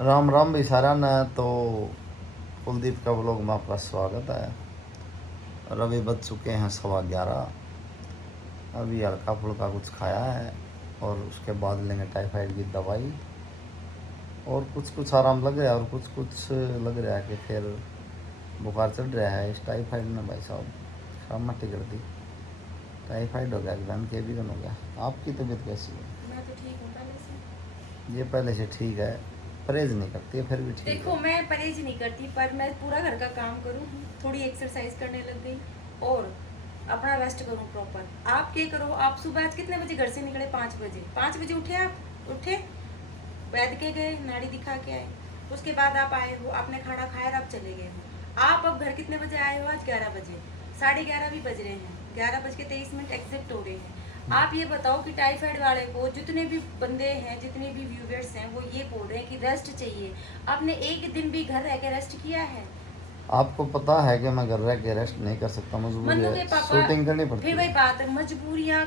राम राम भी सारा न। तो कुलदीप का व्लॉग में आपका स्वागत है। और अभी बज चुके हैं 11:15। अभी हल्का फुल्का कुछ खाया है और उसके बाद लेंगे टाइफाइड की दवाई। और कुछ कुछ आराम लग रहा है और कुछ कुछ लग रहा है कि फिर बुखार चढ़ रहा है। इस टाइफाइड ने भाई साहब खराब मट्टी कर दी। टाइफाइड हो गया, एकदम के भी हो गया। आपकी तबीयत कैसी है? मैं तो ठीक हूँ पहले से। ये पहले से ठीक है, परहेज नहीं करती है फिर भी ठीक देखो है। मैं परहेज नहीं करती, पर मैं पूरा घर का काम करूँ, थोड़ी एक्सरसाइज करने लग गई और अपना रेस्ट करूँ प्रॉपर। आप क्या करो, आप सुबह आज कितने बजे घर से निकले? 5 बजे। 5 बजे उठे? आप उठे, वैद्य के गए, नाड़ी दिखा के आए, उसके बाद आप आए हो, आपने खाना खाया और आप चले गए हो। आप अब घर कितने बजे आए हो? आज 11 बजे। 11:30 भी बज रहे हैं, 11:23 एग्जिट हो रहे हैं। आप ये बताओ कि टाइफाइड वाले को जितने भी बंदे हैं, जितने भी व्यूवर्स हैं, वो ये बोल रहे हैं कि रेस्ट चाहिए। आपने एक दिन भी घर रह के रेस्ट किया है? आपको पता है कि मैं घर रह के रेस्ट नहीं कर सकता, मजबूरी मन्नू है, के पापा, शूटिंग करनी पड़ती फिर वही है। बात है, मजबूरियां,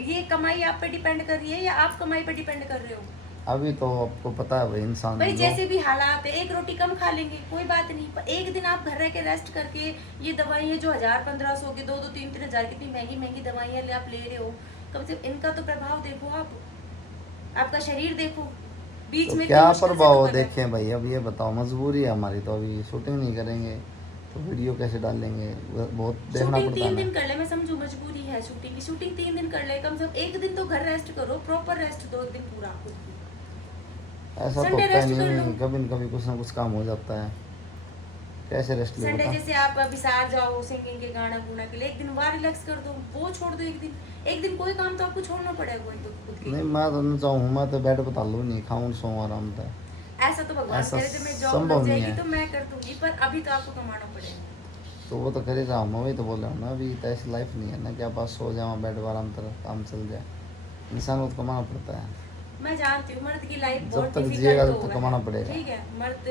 ये कमाई आप पे डिपेंड कर रही है या आप कमाई पे डिपेंड कर रहे हो? अभी तो आपको पता है भाई, इंसान भाई जो जैसे भी हालात है, एक रोटी कम खा लेंगे कोई बात नहीं, पर एक दिन आप घर रह के रेस्ट करके ये दवाइयाँ जो 1000-1500 की, 2-3-3 हज़ार कितनी महंगी महंगी दवाइयाँ आप ले रहे हो, कम से कम इनका तो प्रभाव देखो आप, आपका शरीर देखो, बीच तो में क्या इतनी मुश्किल से तो प्रभाव कर रहे देखें भाई। अब ये बताओ, मजबूरी है हमारी, तो अभी शूटिंग नहीं करेंगे तो वीडियो कैसे डालेंगे, बहुत हो। देखना शूटिंग पड़ता है 3 दिन ना। कर ले, मैं समझू मजबूरी है शूटिंग की, शूटिंग 3 दिन कर ले, कम से कम एक दिन तो घर रेस्ट करो, प्रॉपर रेस्ट 2 दिन पूरा खुद को। ऐसा तो संडे होता है रेस्ट कर लो। नहीं, कभी न कभी कुछ ना कुछ काम हो जाता है। कैसे रेस्ट ले संडे बता। जैसे आप विसार जाओ सिंगिंग के गाना गुना के लिए, एक दिन वहाँ रिलैक्स कर दो, वो छोड़ दो एक दिन। एक दिन कोई काम तो आपको छोड़ना पड़ेगा कोई तो खुद के नहीं, लिए। मैं तो नहीं चाहूँ, मैं तो बेड बता लूँ, नहीं खाऊँ सोऊं आराम से। ऐसा तो भगवान ऐसा करे जब मेरी जॉब संभव लग नहीं जाएगी है। तो मैं कर दूंगी, पर अभी तो आपको कमाना पड़ेगा। तो वो तो करे रहा हूँ, मैं वही तो बोल रहा हूँ ना, अभी तो ऐसी लाइफ नहीं है ना कि आप सो जाओ बेड पर आराम तरह काम चल जाए। इंसान को तो कमाना पड़ता है। मैं जानती हूँ मर्द की लाइफ जब बहुत तक जिएगा डिफिकल्ट तब तक होगा है, कमाना पड़ेगा। ठीक है, मर्द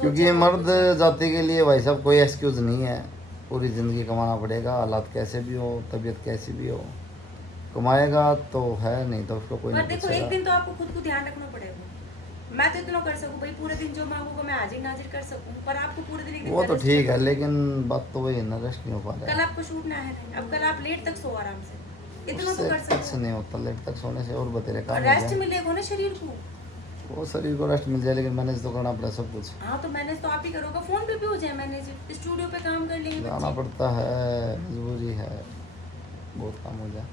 क्योंकि सोचे ये बहुत मर्द कुछ है। जाति के लिए भाई साहब कोई एक्सक्यूज़ नहीं है। पूरी ज़िंदगी कमाना पड़ेगा, हालात कैसे भी हो, तबीयत कैसी भी हो, कमाएगा तो है, नहीं तो उसको कोई पर नहीं देखो एक पूछेगा। दिन तो आपको खुद को ध्यान रखना पड़ेगा। मैं तो इतना कर सकूँ भाई, पूरे दिन जो मांगूंगा मैं हाजिर नाजिर कर सकूँ, पर आपको पूरे दिन एक दिन वो का तो रेस्ट ठीक करना है, पड़ेगा। लेकिन बात तो वही है ना, रेस्ट नहीं हो पा रहा कल है। आपको शूट ना है नहीं, अब कल आप लेट तक सो आराम से, इतना तो उससे कर कुछ सकते नहीं होता, लेट तक सोने से और बतेरे हो। काम हो रेस्ट जाए। मिलेगा ना शरीर को। वो शरीर को रेस्ट मिल जाए, लेकिन मैनेज तो करना पड़े सब कुछ। हाँ तो मैनेज तो आप ही करोगे, फोन पे भी हो जाए मैनेज, स्टूडियो पे काम कर लेंगे जाना बच्चे। पड़ता है, मजबूरी है, बहुत काम हो जाए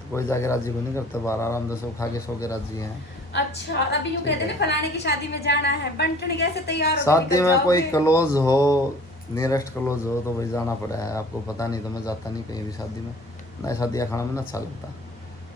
तो कोई जाके राजी को नहीं करता। बाहर आराम से सो खा के सो के राजी हैं। अच्छा, अभी यूँ ठीक कहते हैं है, ना फलाने की शादी में जाना है, बंटन कैसे तैयार होकर शादी निकल में कोई जाओगे? क्लोज हो, नियरेस्ट क्लोज हो तो भाई जाना पड़ा है। आपको पता नहीं तो मैं जाता नहीं कहीं भी शादी में ना। शादियाँ खाना में ना अच्छा लगता,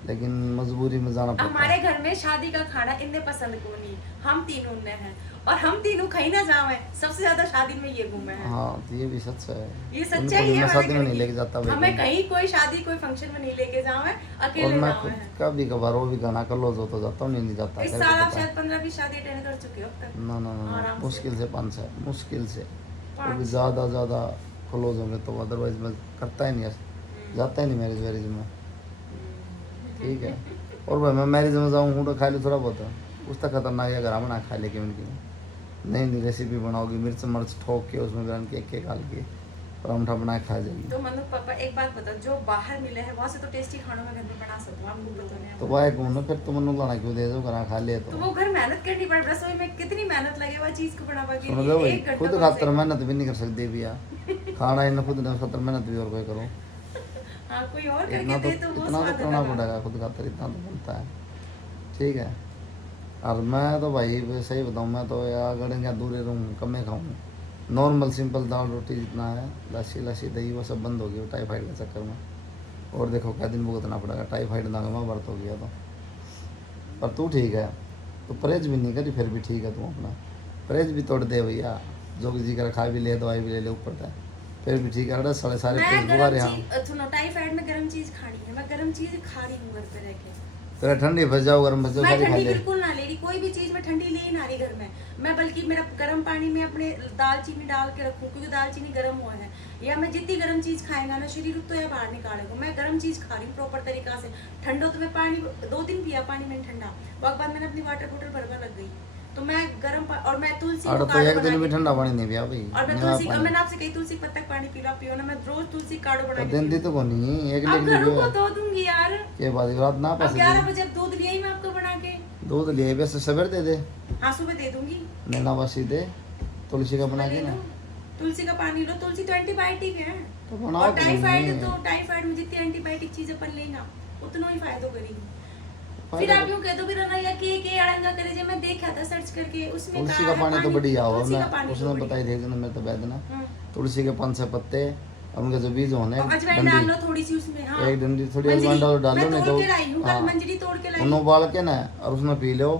लेकिन मजबूरी में जाना पड़ता हमारे है। घर में शादी का खाना इन्हें पसंद को नहीं, हम तीनों ने हैं और हम तीनों कहीं ना जावे, सबसे ज्यादा शादी में ये घूमे हैं। हाँ तो ये भी सच है। ये उनको सच्चाई भी है मैं हमारे शादी में घर नहीं की। लेके जाता भाई हमें कहीं। कहीं कोई शादी कोई फंक्शन में नहीं लेके जावे, और अकेले मैं जावे हैं। कभी कभार वो भी गाना क्लोज हो तो जाता हूँ, नहीं जाता, इस घर साल को आप पता है। शायद 15-20 शादी अटेंड कर चुके हो अब तक। ना ना ना, आराम से मुश्किल से 5 है, मुश्किल से। वो भी 5। ज़्यादा क्लोज होंगे तो, अदरवाइज मैं करता ही नहीं, जाता ही नहीं मैरिज वैरिज में। ठीक है। और भाई मैं मैरिज में जाऊँ हूँ तो खा ले थोड़ा बहुत, उस तक खतरनाक है घर बना खा ले के उनकी नई नई रेसिपी बनाओगी, मिर्च मर्च ठोक के उसमें गरम के डाल के पराठा बना के खा जाएगी। तो मनु पापा एक बात बताओ, जो बाहर मिले है वहाँ से तो टेस्टी खानों में घर में बना सकूँ, आपको पता नहीं है। तो वाह कौन ना, फिर तुम मनु लाना क्यों दे दो, घर खा ले तो तो। वो घर मेहनत करनी पड़, रसोई में कितनी मेहनत लगे वह चीज को बनावा के सुनो दो लिए, भाई, 1 घंटा खुद कम खातर से कम। मेहनत भी नहीं कर सकती भैया। खाना ही ना खुद ना खातर मेहनत भी और कोई करो। हाँ कोई और इतना करके तो दे तो वो इतना तो स्वाद करना अलग पड़ेगा, खुद खातर इतना तो बनता है। ठीक है। और मैं तो भाई सही बताऊँ, मैं तो या गड़े या दूर रहूँ, कम खाऊँ। नॉर्मल सिंपल दाल रोटी जितना है, लस्सी लस्सी दही वो सब बंद हो गई टाइफाइड के चक्कर में। और देखो क्या दिन भुगतना पड़ेगा, टाइफाइड ना मैं बर्त हो गया तो। पर तू ठीक है, तो परहेज भी नहीं करी फिर भी ठीक है। तू अपना परहेज भी तोड़ दे भैया, जो जी कर खा भी ले, दवाई भी ले ले, ऊपर था फिर भी ठीक है। अरे सारे सारे मैं परहेज बुखार गरम यहाँ। चीज सुनो, टाइफाइड में गरम चीज खानी है, मैं गरम चीज खा रही हूँ घर पे रह के। तेरा ठंडी फंस जाओ, गर्म फंस जाओ, मैं सारी खा ठंडी ले। बिल्कुल ना ले रही, कोई भी चीज में ठंडी ले ही ना रही घर में। मैं बल्कि मेरा गर्म पानी में अपने दालचीनी डाल के रखूँ, क्योंकि दालचीनी गर्म हुआ है। या मैं जितनी गर्म चीज खाएगा ना शरीर उतना या बाहर निकालेगा। मैं गर्म चीज खा रही हूँ प्रॉपर तरीका से। ठंडो तो मैं पानी 2 दिन पिया पानी में ठंडा, उसके बाद मैंने अपनी वाटर बोतल भरवा लग गई। तो मैं और मैं तुलसी और को तो काढ़ा एक दिन बना भी के ठंडा पानी नहीं पिया भाई और मैं नहीं तुलसी आप पानी। मैंने आपसे कही तुलसी पत्ता का पानी पी लो, पियो ना, मैं रोज तुलसी काढ़ा तो बना के दिन दी पीऊं। तो कोनी एक अब लिख घरों को लीजिए धो दूंगी यार। के बाद रात ना अब पास 11 बजे अब दूध लिया ही मैं आपको बना के। दूध लिए वैसे सवेर दे दे हाँ सुबह दे दूंगी। नैना वासी दे तुलसी का बना ले के ना लो, तुलसी का पानी लो, तुलसी तो एंटीबायोटिक है। तो बनाओ और तो टाइफाइड नहीं। तो टाइफाइड में जितनी एंटीबायोटिक चीजें अपन लेगा उतना ही फायदा करेगी। फिर फायदा आप यूं कह दो भी रंगा के अड़ंगा करे जे मैं देखा था सर्च करके उसमें तुलसी कहा का है पानी तो बढ़िया हो तुलसी ना का पानी तो उसने बढ़िया। बताई थी ना मेरे तो बैद ना हम्म। तुलसी के 5 पत्ते और उनके जो बीज होने और अजवाइन डाल लो डंडी थोड़ी सी उसमें। हाँ एक डंडी थोड़ी मंजरी, अजवाइन डालो मैं नहीं तोड़ तो के लाई हूँ कल, हाँ मंजरी तोड़ के लाई उन्होंने हूँ। उबाल के ना और उसमें पी लो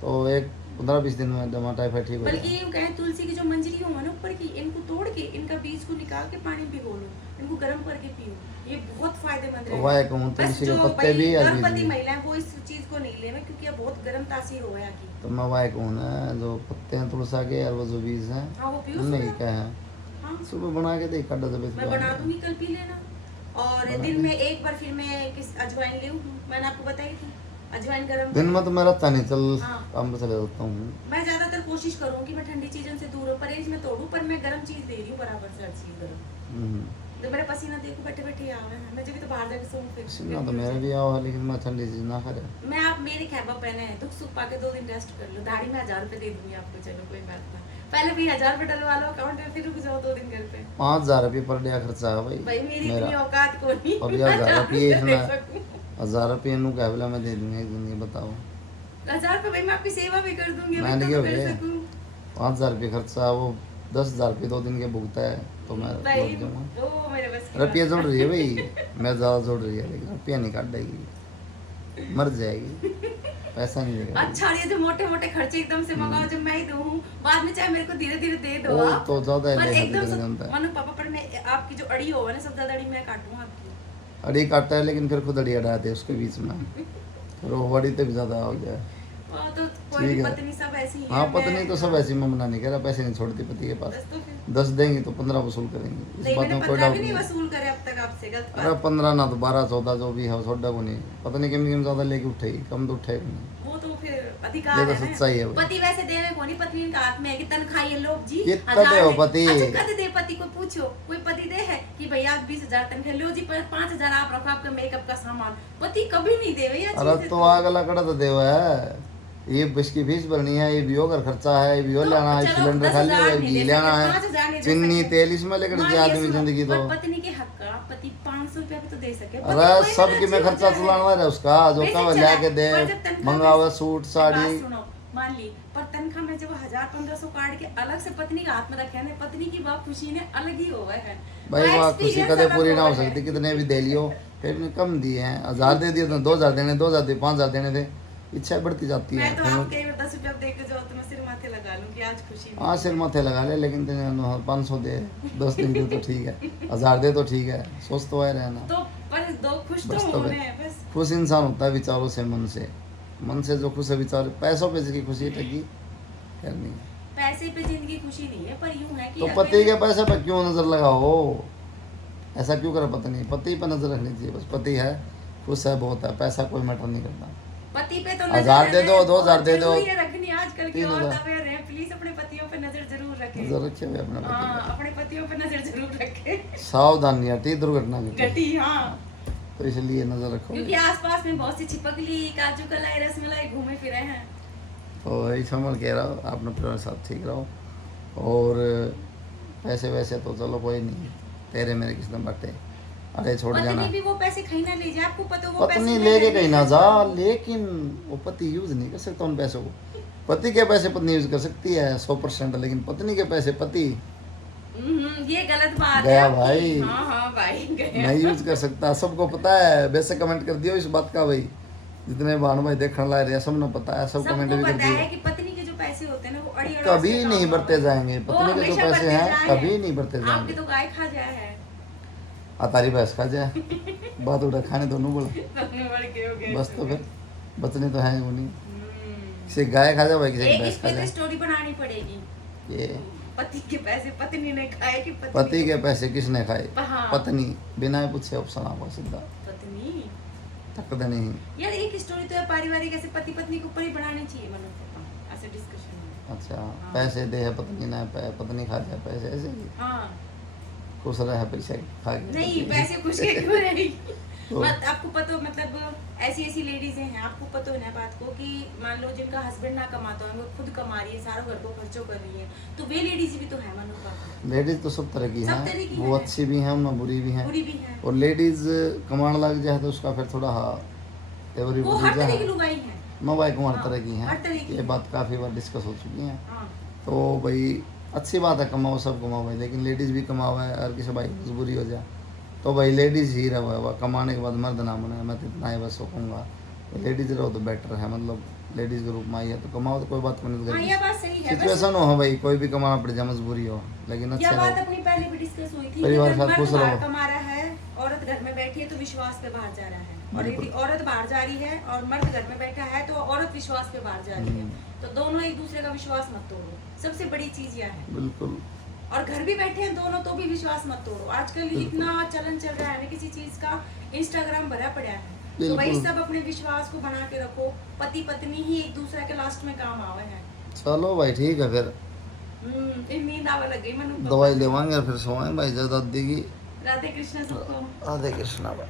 तो एक 15-20 दिन में दमा टाइफाइड ठीक हो बल्कि जाए। यूं कहें तुलसी की जो मंजरी हो ना ऊपर की, इनको तोड़ के इनका बीज को निकाल के पानी में भिगो लो, इनको गर्म करके पियो, ये बहुत फायदेमंद तो है। वह कहूँ बस तुलसी जो के पत्ते भी और बीज गर्भवती भी महिलाएं वो इस चीज को नहीं लेना क्योंकि ये बहुत गर्म तासीर हो गया की। तो मैं वह कहूँ ना जो पत्ते हैं तुलसा के और वो जो बीज हैं हाँ वो पियो नहीं सुबह। क्या है हाँ सुबह बना के दे काटा दबे मैं बना दूंगी, कल पी लेना। और बना दिन दे। में एक बार फिर मैं किस अजवाइन ले हूँ, मैंने आपको बताई थी अजवाइन गर्म दिन में तो मैं रहता नहीं चल हाँ। काम पे चले जाता हूँ मैं ज्यादातर कोशिश करूँ कि मैं ठंडी चीजों से दूर हूँ, परहेज में तोड़ू, पर मैं गर्म चीज दे रही हूँ बराबर से हर चीज गर्म। तो मेरा पसीना देखो बैठे बैठे आवे है, मैं जब भी तो बाहर जाके सोऊं फिर सुनना तो मेरा भी आओ है लेकिन मैं ठंडी चीज ना करे मैं आप मेरी खैबा पहने हैं, दुख सुख पाके 2 दिन रेस्ट कर लो, दाढ़ी में 1000 रुपए दे दूंगी आपको, चलो कोई बात ना। पहले भी 1000 रुपए डलवा लो अकाउंट में, फिर रुक जाओ 2 दिन घर पे। 5,000 रुपये पर डे खर्चा है भाई भाई मेरी इतनी मेरा औकात को नहीं और ये 1000 रुपये दे इसमें सकूं। 1000 रुपये नु कहला मैं दे दूंगा एक दिन ये बताओ 1000 रुपए भाई मैं आपकी सेवा भी कर दूंगी, मैंने मैं क्या तो हो कर गया? सकूं 5,000 रुपये खर्चा वो 10,000 रुपये 2 दिन के भुगता है तो मैं भाई लौट जाऊंगा वो मेरे बस की रुपये बात जोड़ रही है भाई मैं ज़्यादा जोड़ रही है लेकिन रुपया नहीं काट देगी मर जाएगी पैसा नहीं देगा अच्छा ये जो मोटे मोटे खर्चे एकदम से मंगाओ जो मैं ही दूं, बाद में चाहे मेरे को धीरे धीरे दे दो वो आप। तो ज़्यादा पर है एकदम से जानता है मानो पापा पर मैं आपकी जो अड़ी होगा ना सब ज्यादा अड़ी मैं काटूं आपकी। अड़ी काटता है लेकिन फिर खुद अड़ी अड़ा दे उसके बीच में फिर वो अड़ी तक ज़्यादा हो गया वो तो कोई ठीक भी है। पत्नी सब ऐसी ही है। हाँ पत्नी मैं- तो सब ऐसी मैं मना नहीं कर रहा पैसे नहीं छोड़ती पति के पास बस तो फिर 10 देंगी तो 15 वसूल करेंगी इस नहीं बात मैंने में कोई 15 डाउट भी नहीं नहीं है। वसूल करे अब तक आपसे, गलत अरे बात। 15 ना तो 12-14 जो भी है छोड़ा को नहीं पत्नी कम ज़्यादा लेके उठेगी कम तो उठेगी नहीं वो तो फिर ये अधिकार तो है ना। सच्चाई है भाई। पति वैसे देवे को नहीं, पत्नी का हाथ में है कि तनख्वाह ये लो जी कितना 1000 दे हो दे। पति? अच्छा कद दे पति को पूछो, कोई पति दे है कि भैया 20,000 तनख्वाह लो जी, पर 5,000 आप रखो आपका मेकअप का सामान, पति कभी नहीं दे भैया अरे चीज़ें तो अगला कड़ा तो देवा है ये इसकी फीस भरनी है ये भी घर खर्चा है ये भी तो लेना है चलो, सिलेंडर खाली 10,000 है नहीं घी दे लेना सकते, है 5,000 नहीं दे चीनी सकते। तेल इसमें लेकर मान के लिया आदमी सुनो, जिंदगी तो पर पत्नी के हक का पति 500 रुपया भी तो दे सके। पति अरे कोई सबकी भी में अच्छी खर्चा होता है। चलाना है उसका जो वैसे कब चला, लेके दे पर जब तनख्वाह मंगावे में- सूट बात साड़ी सुनो, मान ली पर तनख्वाह में जब 1,000-1,500 काट के अलग से पत्नी का हाथ में रखे ने, पत्नी की बात खुशी ने अलग ही हुआ है भाई वो वहाँ खुशी experience कदे अलग पूरी ना हो हुआ है। सकती कितने भी दे लियो फिर भी कम दिए हैं 1000 दे दिए तो 2,000 देने 2,000 दे 5,000 देने थे इच्छा बढ़ती जाती है मैं तो फिर- आप कहीं 10 रुपया दे के जाओ तो मैं सिर माथे लगा लूं कि आज खुशी में। हाँ सिर माथे लगा ले लेकिन तेने 500 दे 10 दिन दे तो ठीक है 1000 दे तो ठीक है सोच तो है रहना तो पर दो खुश बस तो तो होने भाई। हैं बस। खुश इंसान होता है विचारों से मन से जो खुश है विचार पैसों पे जिसकी खुशी टकी करनी पैसे पे जिंदगी खुशी नहीं है, पर यूं है कि तो अगर- पति के पैसे पर क्यों नजर लगाओ ऐसा क्यों करे पत्नी पति पर नजर रखनी चाहिए बस पति है खुश है बहुत है पैसा कोई मैटर नहीं करता पति पे तो 1000 दे दो 2,000 दे दो ये रखनी आजकल की 3,000 औरतें अवेयर हैं, प्लीज अपने पतियों पे नजर जरूर रखें। नजर रखे हुए अपने पति हाँ अपने पतियों पे नजर जरूर रखें। पर सावधानी हटी दुर्घटना घटी घटी हाँ, तो इसलिए नजर रखो क्योंकि आसपास में बहुत सी छिपकली काजू कलाई रसमलाई घूमे फिरे हैं। तो यही समझ कह रहा हूँ अपने परिवार के साथ ठीक रहो और पैसे वैसे तो चलो कोई नहीं तेरे मेरे किसने बांटे अरे छोड़ जाना पत्नी भी वो पैसे कहीं ना ले जाए, आपको पता है वो पत्नी पैसे लेके नहीं कहीं ना ले जा सकती। लेकिन वो पति यूज नहीं कर सकता उन पैसों को पति के पैसे पत्नी यूज कर सकती है 100% लेकिन पत्नी के पैसे पति ये गलत बात गया है आपकी। भाई। हाँ हाँ भाई गया। नहीं यूज कर सकता सबको पता है वैसे कमेंट कर दियो इस बात का भाई जितने बहन भाई देखने ला रहे हैं सबने पता है सब कमेंट सबको भी कर पता है दिए कि पत्नी के जो पैसे होते हैं ना वो अड़ी अड़ोस कभी के नहीं काम बढ़ते आते हैं। जाएंगे वो पत्नी के जो हमेशा पैसे बढ़ते हैं जाए कभी नहीं बढ़ते आपके जाएंगे तो गाय खा जाए है। तारी भैंस खा जाए बात उड़ा खाने दोनों बोला दोनों बढ़ के हो गए। बस तो फिर बचने तो है वो नहीं हम्म। किसी गाय खा जाए भाई किसी एक भैंस इस खा पे तो जाए स्टोरी बनानी पड़ेगी। ये पति के पैसे पत्नी ने खाए कि पति के पैसे किसने खाए हाँ। पत्नी बिना पूछे ऑप्शन आपको सीधा पत्नी तक नहीं यार एक स्टोरी तो है पारिवारिक ऐसे पति पत्नी के ऊपर ही बनानी चाहिए, मतलब ऐसे डिस्कशन में। अच्छा पैसे दे है पत्नी ना पत्नी खा जाए पैसे ऐसे ही हाँ खुश रहे पैसे खा के नहीं पैसे कुछ के क्यों रहेगी तो- आपको पता हो मतलब ऐसी ऐसी लेडीज हैं आपको पता हो ना बात को कि मान लो जिनका हस्बैंड ना कमाता है वो खुद कमा रही है सारा घर को खर्चो कर रही है तो वे लेडीज भी तो है मनु पापा लेडीज तो सब तरह की सब हैं तरह की वो हैं। अच्छी भी हैं उनमें बुरी भी हैं बुरी भी है और लेडीज कमाने लग जाए तो उसका फिर थोड़ा हाँ एवरी वो हर तरह की लुगाई है मोबाइल को हर हाँ, तरह की हैं हर तरह की ये हैं। बात काफ़ी बार डिस्कस हो चुकी हैं हाँ तो भाई अच्छी बात है कमाओ सब कमाओ भाई लेकिन लेडीज़ भी कमाओ है और किसी भाई मजबूरी हो जाए तो भाई लेडीज़ ही रहो है कमाने के बाद मर्द ना बने मैं तो इतना ही बस कहूँगा लेडीज़ रहो तो बेटर है मतलब लेडीज़ के रूप में आई है तो कमाओ तो कोई बात नहीं हाँ ये बात सही है बस सिचुएशन हो भाई कोई भी कमाना पड़ जाए मजबूरी हो लेकिन यह अच्छा बात रहो अपनी पहले भी डिस्कस हुई थी परिवार कि के साथ मर्द खुश बाहर रहो। कमा रहा है औरत घर में बैठी है तो विश्वास पे बाहर जा रहा है और यदि बिल्कुल। औरत बाहर जा रही है और मर्द घर में बैठा है तो औरत विश्वास पे बाहर जा रही है तो दोनों एक दूसरे का विश्वास मत तोड़ो सबसे बड़ी चीज यह है बिल्कुल और घर भी बैठे हैं दोनों तो भी विश्वास मत तोड़ो आजकल बिल्कुल। इतना चलन चल रहा है ना किसी चीज का इंस्टाग्राम भरा पड़ा है तो बिल्कुल। भाई सब अपने विश्वास को बना के रखो पति पत्नी ही एक दूसरे के लास्ट में काम आवे हैं चलो भाई ठीक है फिर फिर नींद आवे लग गई मनु दवाई लेवाएंगे और फिर सोएं भाई ज़्यादा देगी राधे कृष्ण सबको राधे कृष्णा भाई